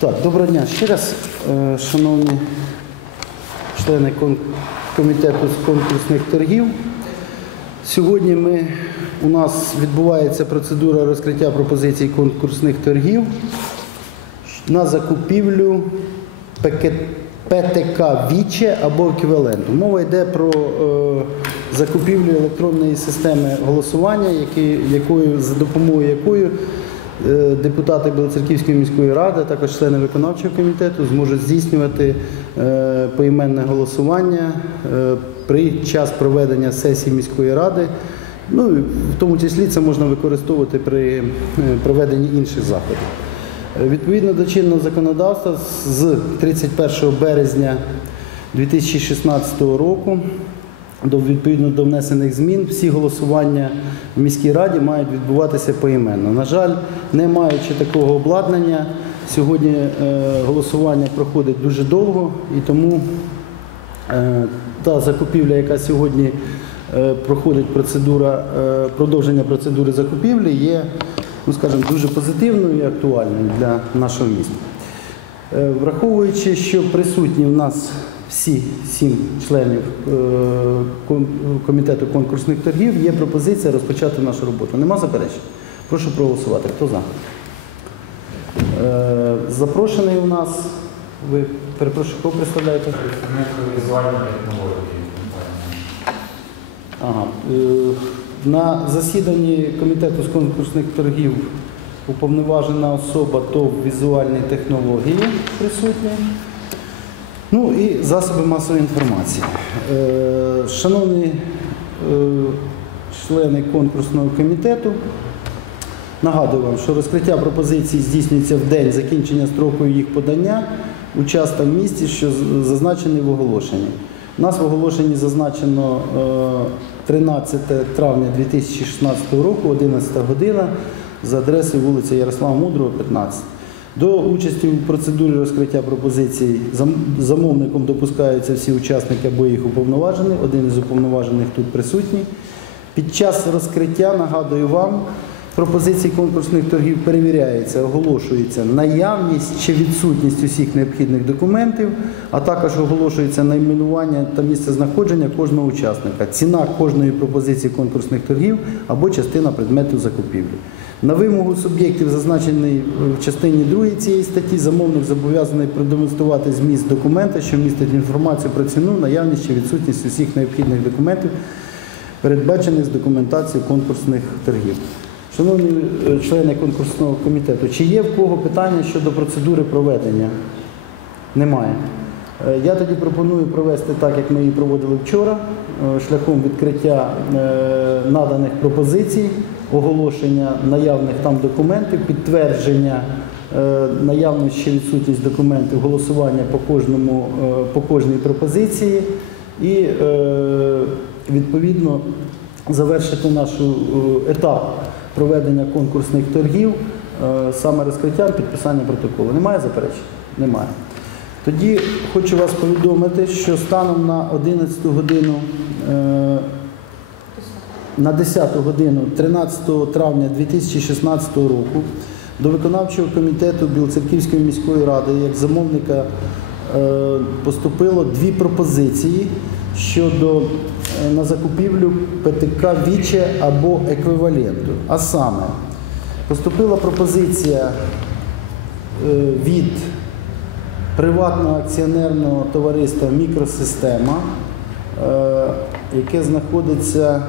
Так, доброго дня ще раз, е, шановні члени комітету з конкурсних торгів. Сьогодні ми, у нас відбувається процедура розкриття пропозицій конкурсних торгів на закупівлю ПТК Віче або еквіваленту. Мова йде про е, закупівлю електронної системи голосування, якою, за допомогою якої е, депутати Білоцерківської міської ради, також члени виконавчого комітету зможуть здійснювати е, поіменне голосування е, при час проведення сесії міської ради. Ну, в тому числі це можна використовувати при е, проведенні інших заходів. Е, Відповідно до чинного законодавства з 31 березня 2016 року до відповідно до внесених змін всі голосування в міській раді мають відбуватися поіменно. На жаль, не маючи такого обладнання, сьогодні е, голосування проходить дуже довго і тому Е, Та закупівля, яка сьогодні е, проходить процедура, продовження процедури закупівлі, є, ну скажімо, дуже позитивною і актуальною для нашого міста. Враховуючи, що присутні в нас всі сім членів е, комітету конкурсних торгів, є пропозиція розпочати нашу роботу. Нема заперечень? Прошу проголосувати. Хто за? Е, Запрошений у нас, ви перепрошую, кого представляєте? Представник візуальної технології. Ага. Е, На засіданні комітету з конкурсних торгів уповноважена особа ТОВ візуальні технології присутня. Ну і засоби масової інформації. Е, Шановні е, члени конкурсного комітету, нагадую вам, що розкриття пропозицій здійснюється в день закінчення строку їх подання у час та в місці, що з- зазначений в оголошенні. У нас в оголошенні зазначено е, 13 травня 2016 року, 11 година, за адресою вулиця Ярослава Мудрого, 15. До участі у процедурі розкриття пропозицій замовником допускаються всі учасники або їх уповноважені. Один із уповноважених тут присутній. Під час розкриття, нагадую вам, пропозицій конкурсних торгів перевіряється, оголошується наявність чи відсутність усіх необхідних документів, а також оголошується найменування та місце знаходження кожного учасника, ціна кожної пропозиції конкурсних торгів або частина предмету закупівлі. На вимогу суб'єктів, зазначений в частині 2 цієї статті, замовник зобов'язаний продемонструвати зміст документа, що містить інформацію про ціну, наявність чи відсутність усіх необхідних документів, передбачених з документацією конкурсних торгів. Шановні е, члени конкурсного комітету, чи є в кого питання щодо процедури проведення? Немає. Е, Я тоді пропоную провести так, як ми її проводили вчора, е, шляхом відкриття наданих пропозицій, оголошення наявних там документів, підтвердження наявності чи відсутність документів, голосування по, кожному, по кожній пропозиції і відповідно завершити наш етап проведення конкурсних торгів е, саме розкриттям підписання протоколу. Немає заперечень? Немає. Тоді хочу вас повідомити, що станом на 11 годину, е, на 10 годину 13 травня 2016 року до виконавчого комітету Білоцерківської міської ради як замовника е, поступило дві пропозиції щодо на закупівлю ПТК Віче або еквіваленту. А саме, поступила пропозиція е, від приватного акціонерного товариства Мікросистема, е, яке знаходиться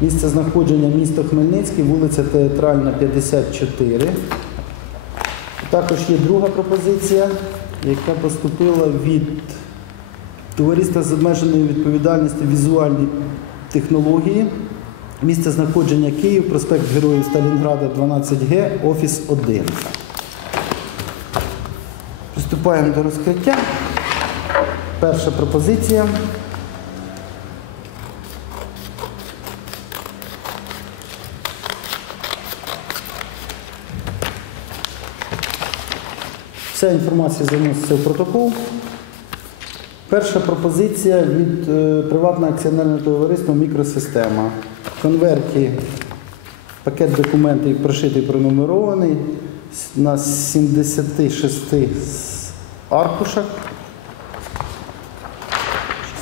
місце знаходження місто Хмельницький, вулиця Театральна, 54. Також є друга пропозиція, яка поступила від товариства з обмеженою відповідальністю візуальні технології. Місце знаходження Київ, проспект Героїв Сталінграда, 12Г, офіс 1. Приступаємо до розкриття. Перша пропозиція. Вся інформація заноситься в протокол. Перша пропозиція від е, приватного акціонерного товариства Мікросистема. В конверті пакет документів прошитий пронумерований на 76 аркушах.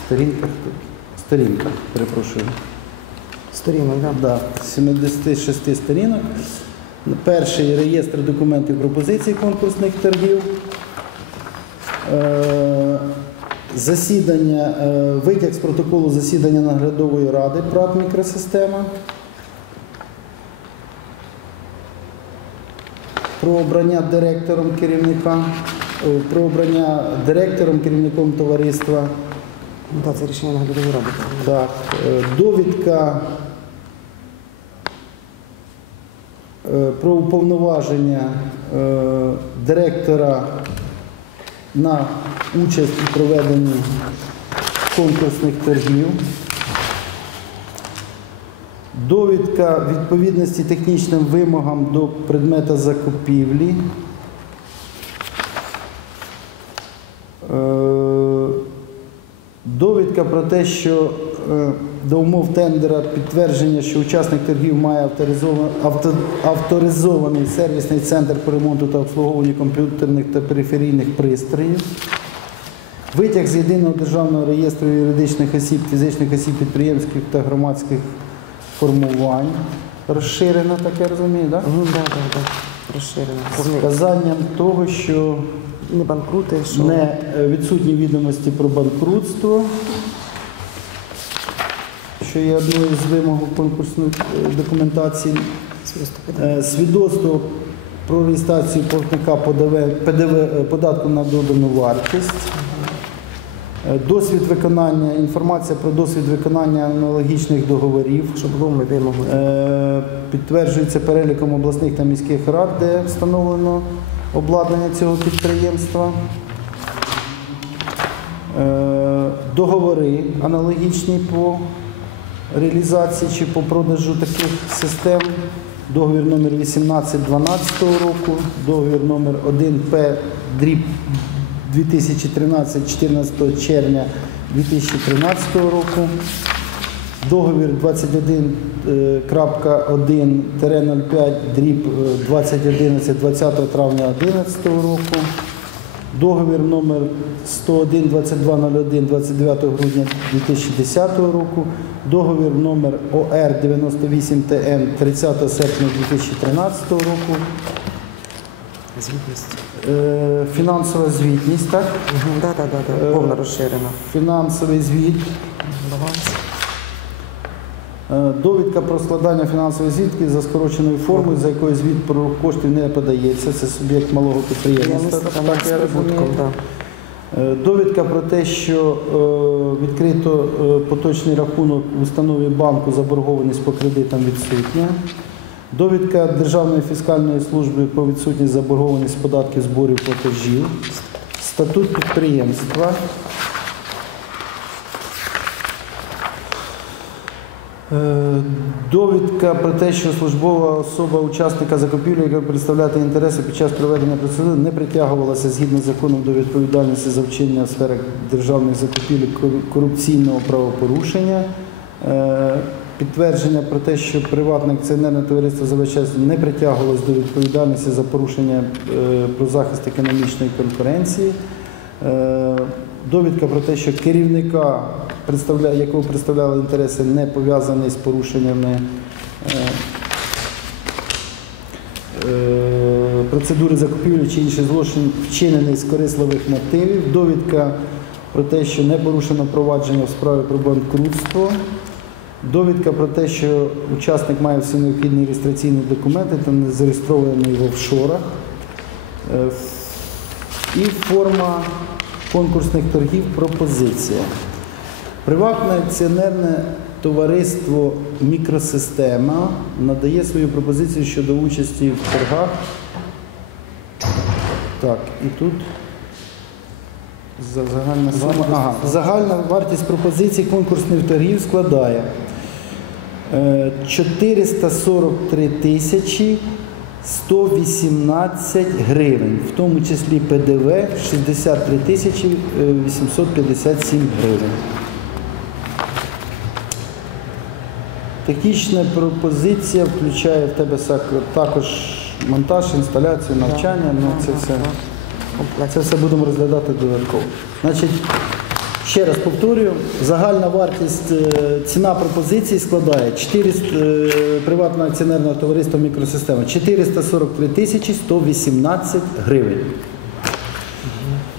Сторінках тут. Сторінках, перепрошую. Сторінок, да. Да, 76 сторінок. Перший реєстр документів пропозицій конкурсних торгів. Засідання, е, витяг з протоколу засідання наглядової ради ПРАТ мікросистема. Про обрання директором керівника, е, про обрання директором керівником товариства. Ну, да, це рішення наглядової ради. Так, е, довідка про уповноваження директора на участь у проведенні конкурсних торгів. Довідка відповідності технічним вимогам до предмета закупівлі. Е, Довідка про те, що е, до умов тендера підтвердження, що учасник торгів має авторизований сервісний центр по ремонту та обслуговуванню комп'ютерних та периферійних пристроїв. Витяг з єдиного державного реєстру юридичних осіб, фізичних осіб, підприємських та громадських формувань. Розширено, так я розумію, так? Ну, да, да, да. Розширено. Повний- Вказанням того, що Не банкрути, що не е, відсутні відомості про банкрутство, що є одною з вимог конкурсної е, документації, свідоцтво Е, про реєстрацію платника ПДВ, е, податку на додану вартість, досвід виконання, інформація про досвід виконання аналогічних договорів. щоб ми вимогою. Е, Підтверджується переліком обласних та міських рад, де встановлено обладнання цього підприємства. Договори аналогічні по реалізації чи по продажу таких систем. Договір номер 18 12 року, договір номер 1П дріб 2013 14 червня 2013 року. Договір 21.1-05 дріб е, 2011 20 травня 2011 року. Договір номер 101 2201 29 грудня 2010 року. Договір номер ОР 98 ТН 30 серпня 2013 року. Звітність. Е, Фінансова звітність, так? Угу, да, да, да, Е, да. Повна розширена. Фінансовий звіт. Баланс. Е, Довідка про складання фінансової звітки за скороченою формою, за якою звіт про коштів не подається. Це суб'єкт малого підприємства. Так з я розумію. Е, Довідка про те, що е, відкрито е, поточний рахунок в установі банку заборгованість по кредитам відсутня. Довідка Державної фіскальної служби про відсутність заборгованість податків зборів платежів. Статут підприємства. Довідка про те, що службова особа учасника закупівлі, яка представляє інтереси під час проведення процедури, не притягувалася згідно з законом до відповідальності за вчинення в сферах державних закупівель корупційного правопорушення. Е, Підтвердження про те, що приватне акціонерне товариство «Заводчасть» не притягувалось до відповідальності за порушення е, про захист економічної конкуренції. Е, Довідка про те, що керівника, представляє, якого представляли інтереси, не пов'язаний з порушеннями е, е, процедури закупівлі чи інший злочин, вчинений з корисливих мотивів. Довідка про те, що не порушено провадження в справі про банкрутство. Довідка про те, що учасник має всі необхідні реєстраційні документи та не зареєстрований в офшорах. Е, І форма конкурсних торгів пропозиція. Приватне акціонерне товариство Мікросистема надає свою пропозицію щодо участі в торгах. Так, і тут загальна сума. Ага, загальна вартість пропозицій конкурсних торгів складає е, 443 тисячі 118 гривень, в тому числі ПДВ 63 тисячі е, 857 гривень. Технічна пропозиція включає в тебе також Монтаж, інсталяцію, навчання, ну це все. Це все будемо розглядати додатково. Значить, ще раз повторюю, загальна вартість, е, ціна пропозиції складає 400, е, приватного акціонерного товариства мікросистема 443 тисячі 118 гривень.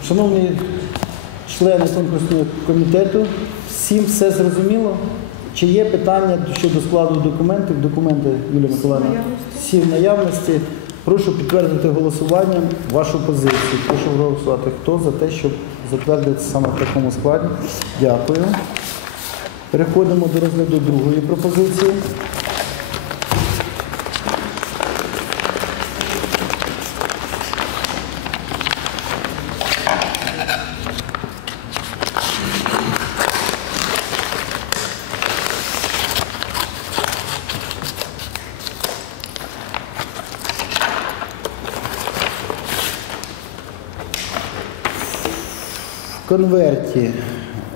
Шановні члени конкурсного комітету, всім все зрозуміло? Чи є питання щодо складу документів? Документи, Юлія Миколаївна? Всі в наявності. Прошу підтвердити голосуванням вашу позицію. Прошу проголосувати. Хто за те, щоб затвердити саме в такому складі? Дякую. Переходимо до розгляду другої пропозиції. Конверті.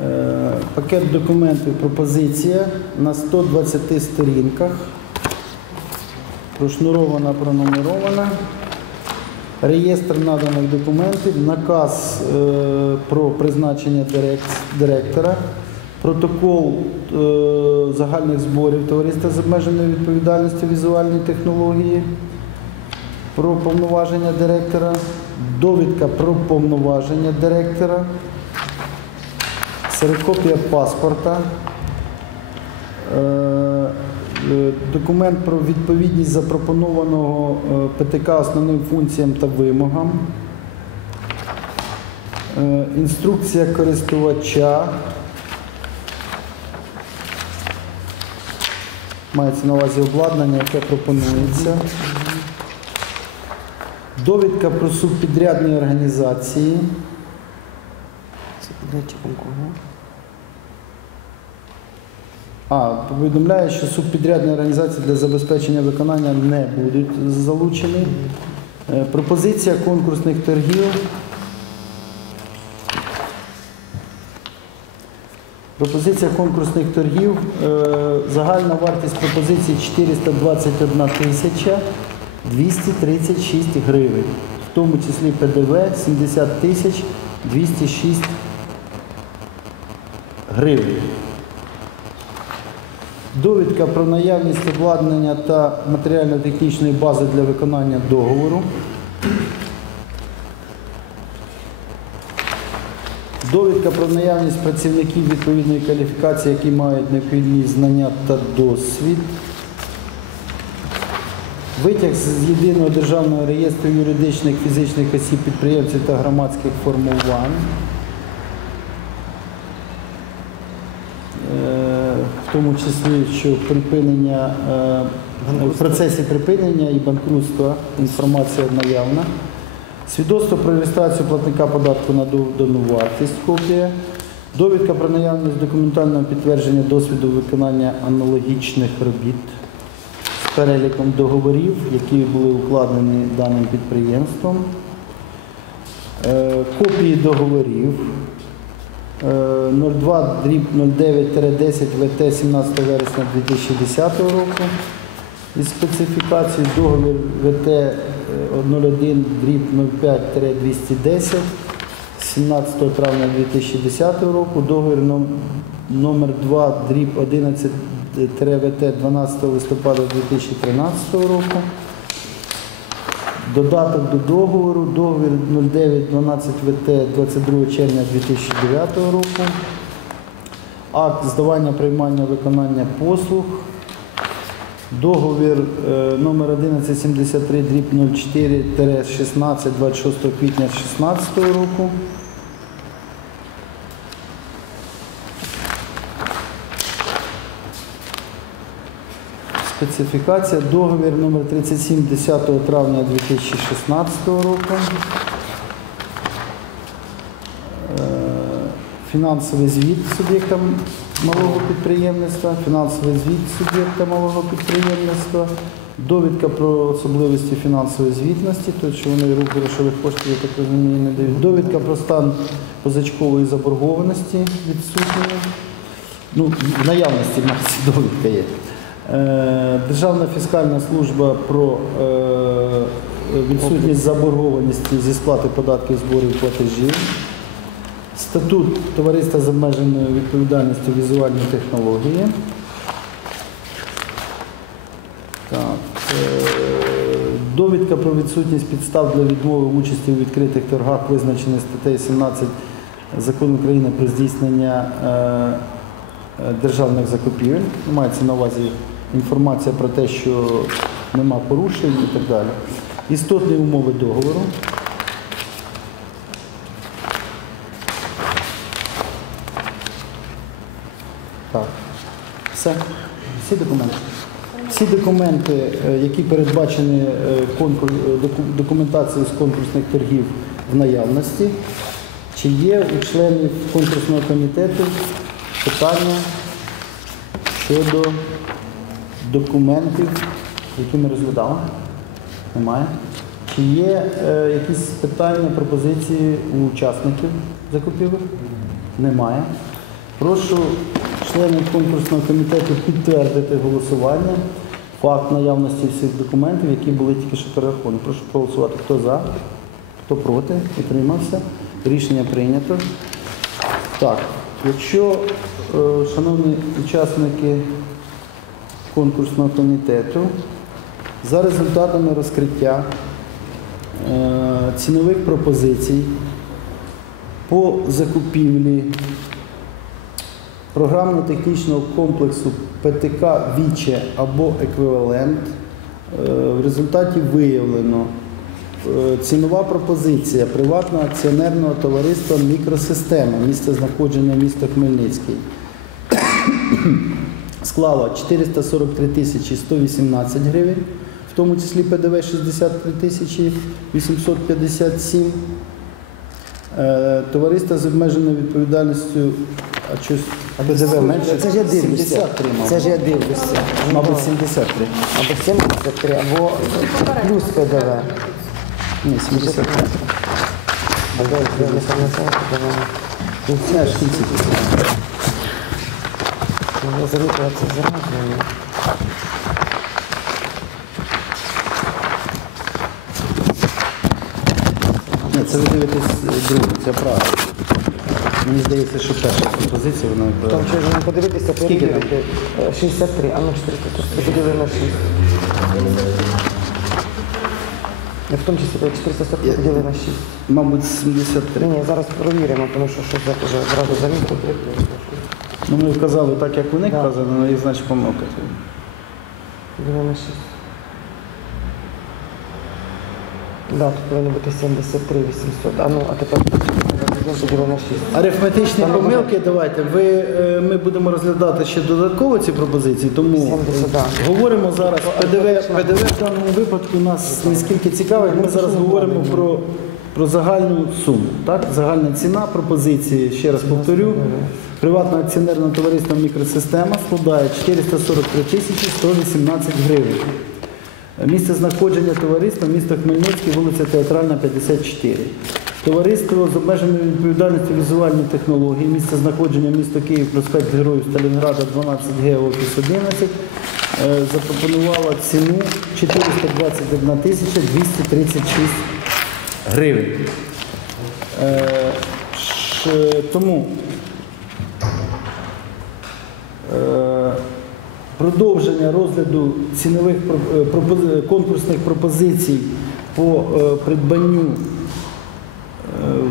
Е, пакет документів пропозиція на 120 сторінках. Прошнурована, пронумерована. Реєстр наданих документів, наказ е, про призначення директора, протокол е, загальних зборів товариства з обмеженою відповідальністю візуальні технології. Про повноваження директора, довідка про повноваження директора, ксерокопія паспорта, е, документ про відповідність запропонованого е, ПТК основним функціям та вимогам, е, інструкція користувача. Мається на увазі обладнання, яке пропонується. Довідка про субпідрядні організації. Це підрядчиком кого? А, повідомляє, що субпідрядні організації для забезпечення виконання не будуть залучені. Е, Пропозиція конкурсних торгів. Пропозиція конкурсних торгів. е, Загальна вартість пропозиції 421 тисяча 236 гривень, в тому числі ПДВ 70 тисяч 206 гривень. Довідка про наявність обладнання та матеріально-технічної бази для виконання договору. Довідка про наявність працівників відповідної кваліфікації, які мають необхідні знання та досвід. Витяг з єдиного державного реєстру юридичних фізичних осіб підприємців та громадських формувань. Е, в тому числі, що припинення е, в процесі припинення і банкрутства інформація наявна. Свідоцтво про реєстрацію платника податку на додану вартість копія. Довідка про наявність документального підтвердження досвіду виконання аналогічних робіт з переліком договорів, які були укладені даним підприємством. Е, Копії договорів. Е, 02 дріб 09 ВТ 17 вересня 2010 року. Із специфікації договір ВТ е, 01 дріб 05 210 17 травня 2010 року. Договір ном- номер 2 дріб 11 ВТ 12 листопада 2013 року. Додаток до договору, договір 0912 ВТ 22 червня 2009 року. Акт здавання приймання виконання послуг. Договір е, номер 1173 дріб 04 16 26 квітня 2016 року. Специфікація. Договір номер 37 10 травня 2016 року. Е, Фінансовий звіт суб'єкта малого підприємництва, фінансовий звіт суб'єкта малого підприємництва, довідка про особливості фінансової звітності, тобто що вони рух грошових коштів, я так розумію, не дають. Довідка про стан позичкової заборгованості відсутньої. Ну, наявності в нас довідка є. Е, Державна фіскальна служба про е, відсутність заборгованості зі сплати податків, зборів, платежів. Статут товариства з обмеженою відповідальністю візуальні технології. Е, Довідка про відсутність підстав для відмови в участі у відкритих торгах, визначених статтею 17 Закону України про здійснення державних закупівель. Мається на увазі інформація про те, що нема порушень і так далі. Істотні умови договору. Так. Все. Всі документи. Всі документи, е, які передбачені е, е, документацією з конкурсних торгів в наявності, чи є у членів конкурсного комітету питання щодо документів, які ми розглядали? Немає. Чи є е, якісь питання, пропозиції у учасників закупівель? Немає. Прошу членів конкурсного комітету підтвердити голосування факт наявності всіх документів, які були тільки що перераховані. Прошу проголосувати. Хто за, хто проти, утримався. Рішення прийнято. Так, якщо, е, шановні учасники конкурсного комітету, за результатами розкриття е, цінових пропозицій по закупівлі програмно-технічного комплексу ПТК Віче або еквівалент. Е, В результаті виявлено е, цінова пропозиція приватного акціонерного товариства Мікросистема, місце знаходження міста Хмельницький. Склала 443 тисячі 118 гривень, в тому числі ПДВ 63 тисячі 857. Е, Товариство з обмеженою відповідальністю, а щось ПДВ менше? Це ж я дивлюся. 73, мабуть. Це ж я дивлюся. Мабуть, 73. Або 73, або плюс ПДВ. Ні, 73. Або я не пам'ятаю, ПДВ. Це ж в кінці. Я замітила це зразу. Ні, це ви дивитесь е, другу, це правда. Мені здається, що перша пропозиція, вона Там що ж не подивитися, Скільки там? перевірити. Е, 63, а ну 400, поділи на 6. Я в тому числі 440 поділи на 6. Мабуть, 73. Ні, зараз перевіримо, тому що щось я вже зразу замітив. Ну, ми вказали так, як вони Да. вказали, але їх значить помилка. 6. Да, тут повинно бути 73 800. А ну, а тепер 6. Арифметичні Там помилки давайте. Ви, е, ми будемо розглядати ще додатково ці пропозиції, тому 70, да. говоримо зараз. ПДВ, ПДВ в даному випадку нас не скільки цікавить. Ми зараз говоримо про, про загальну суму. Так? Загальна ціна пропозиції, ще раз повторю. Приватне акціонерне товариство мікросистема складає 443 тисячі 118 гривень. Місце знаходження товариства місто Хмельницький, вулиця Театральна, 54. Товариство з обмеженою відповідальністю візуальні технології, місце знаходження місто Київ, проспект Героїв Сталінграда, 12Г, офіс 11, е, запропонувало ціну 421 тисяча 236 гривень. Е, Тому Е, продовження розгляду цінових е, конкурсних пропозицій по е, придбанню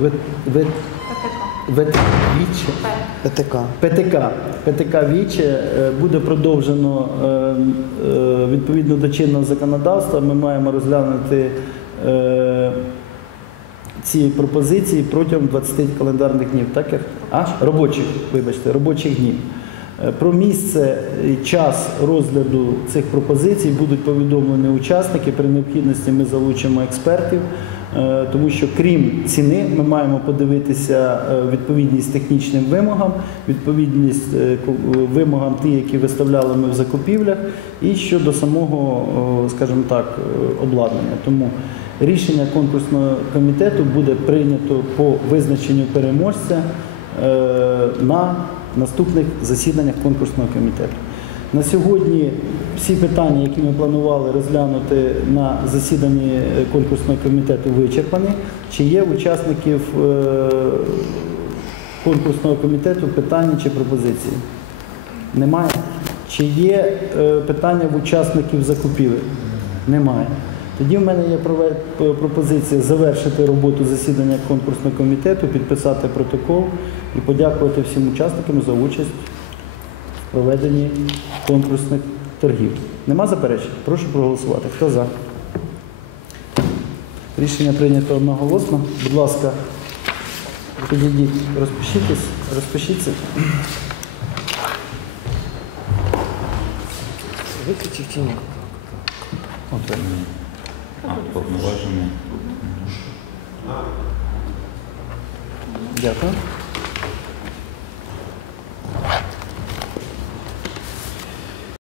е, віче, ПТК. ПТК. ПТК Віче е, буде продовжено е, е, відповідно до чинного законодавства. Ми маємо розглянути е, ці пропозиції протягом 20 календарних днів. Так як аж робочих, вибачте, робочих днів. Е, Про місце і час розгляду цих пропозицій будуть повідомлені учасники. При необхідності ми залучимо експертів, е, тому що крім ціни, ми маємо подивитися е, відповідність технічним вимогам, відповідність вимогам ті, які виставляли ми в закупівлях, і щодо самого, скажімо так, обладнання. Тому рішення конкурсного комітету буде прийнято по визначенню переможця е, на наступних засіданнях конкурсного комітету. На сьогодні всі питання, які ми планували розглянути на засіданні е, конкурсного комітету, вичерпані. Чи є учасників е, конкурсного комітету питання чи пропозиції? Немає. Чи є питання в учасників закупівель? Немає. Тоді в мене є пропозиція завершити роботу засідання конкурсного комітету, підписати протокол і подякувати всім учасникам за участь в проведенні конкурсних торгів. Нема заперечень? Прошу проголосувати. Хто за? Рішення прийнято одноголосно. Будь ласка, підійдіть, розпишітесь, розпишіться. Виключив чи ні? А, повноваження. Дякую.